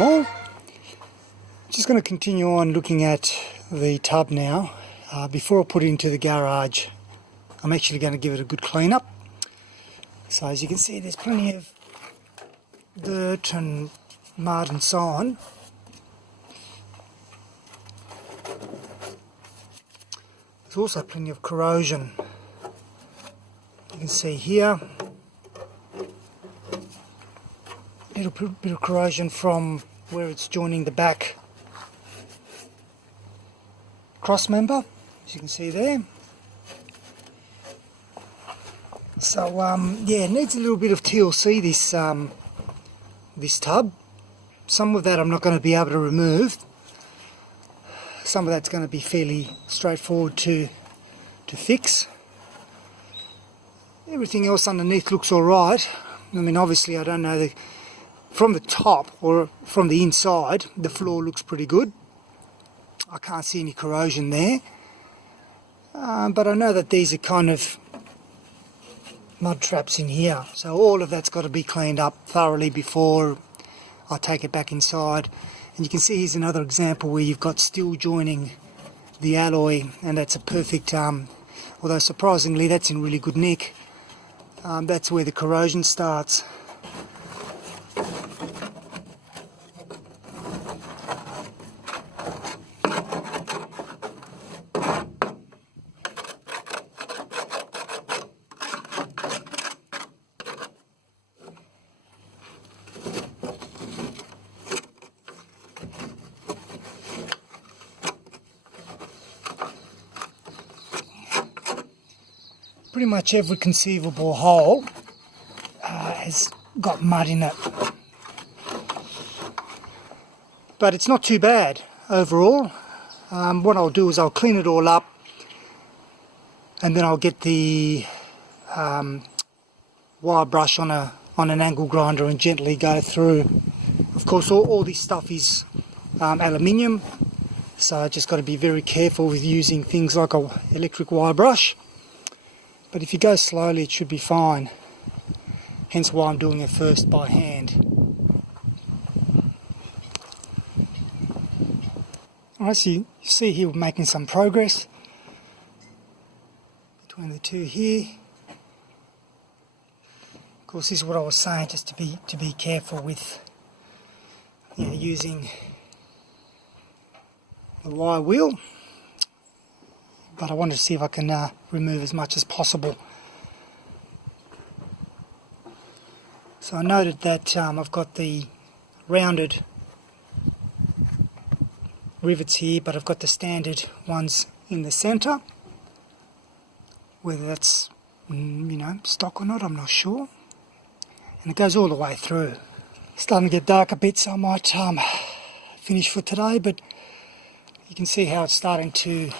them all. Just going to continue on looking at the tub now. Before I put it into the garage, I'm actually going to give it a good clean up. So as you can see, there's plenty of dirt and mud and so on. There's also plenty of corrosion. You can see here, a little bit of corrosion from where it's joining the back cross member, as you can see there. So yeah, it needs a little bit of TLC, this tub. Some of that I'm not going to be able to remove. Some of that's going to be fairly straightforward to fix. Everything else underneath looks alright. I mean, obviously I don't know, from the top or from the inside the floor looks pretty good. I can't see any corrosion there, but I know that these are kind of mud traps in here, so all of that's got to be cleaned up thoroughly before I take it back inside. And you can see here's another example where you've got steel joining the alloy, and that's a perfect, although surprisingly that's in really good nick. That's where the corrosion starts. Pretty much every conceivable hole has got mud in it, but it's not too bad overall. What I'll do is I'll clean it all up, and then I'll get the wire brush on an angle grinder and gently go through. Of course, all this stuff is aluminium, so I just got to be very careful with using things like an electric wire brush. But if you go slowly, it should be fine. Hence why I'm doing it first by hand. Alright, so you see here we're making some progress between the two here. Of course, this is what I was saying, just to be careful with, you know, using the wire wheel. But I wanted to see if I can remove as much as possible. So I noted that I've got the rounded rivets here, but I've got the standard ones in the centre. Whether that's, you know, stock or not, I'm not sure. And it goes all the way through. It's starting to get dark a bit, so I might finish for today, but you can see how it's starting to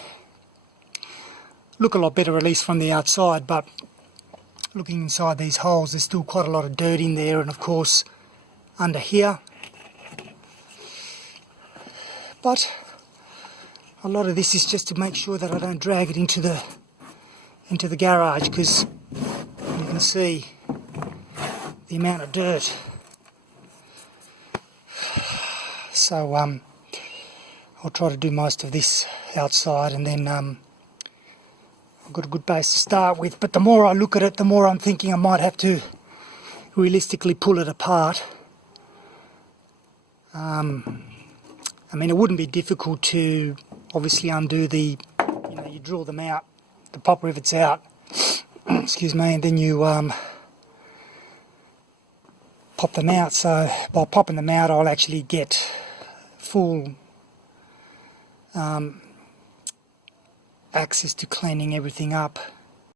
look a lot better, at least from the outside. But looking inside these holes, there's still quite a lot of dirt in there, and of course under here. But a lot of this is just to make sure that I don't drag it into the garage, because you can see the amount of dirt. So I'll try to do most of this outside, and then I've got a good base to start with. But the more I look at it, the more I'm thinking I might have to realistically pull it apart. I mean, it wouldn't be difficult to obviously undo the, you know, you drill them out, the pop rivets out, excuse me, and then you pop them out. So by popping them out, I'll actually get full access to cleaning everything up